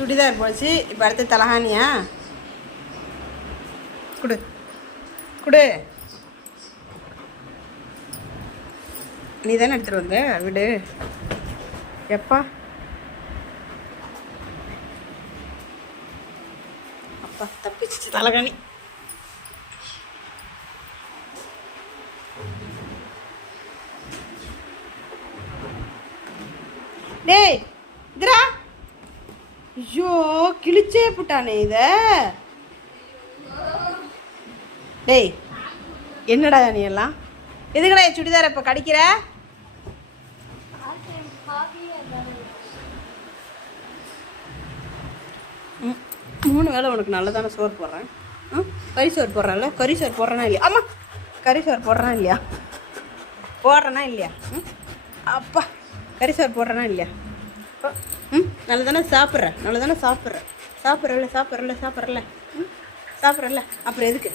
சுடிதார் போச்சு. இப்போ அடுத்து தலகாணியா? குடு குடு. நீ தானே எடுத்துகிட்டு வந்த, விடு. எப்பா அப்பா தப்பிச்சு தலகாணி. டேய் இதுரா. ஐயோ கிழிச்சே புட்டானே இத. டேய் என்னடா நீ எல்லாம் எதுக்கடா சுடிதார இப்போ கடிக்கிற? மூணு வேளை உனக்கு நல்லதான சோறு போடுறேன். கறி சோறு போடுறான்ல, கறி சோறு போடுறேனா இல்லையா? ஆமாம், கறி சோறு போடுறேனா இல்லையா? போடுறேனா இல்லையா? அப்பா கறி சோறு போடுறேனா இல்லையா? நல்ல தானே சாப்பிட்றேன், நல்ல தானே சாப்பிட்றேன். சாப்பிட்றல சாப்பிட்றல சாப்பிட்றல சாப்பிட்றல. அப்புறம் எதுக்கு?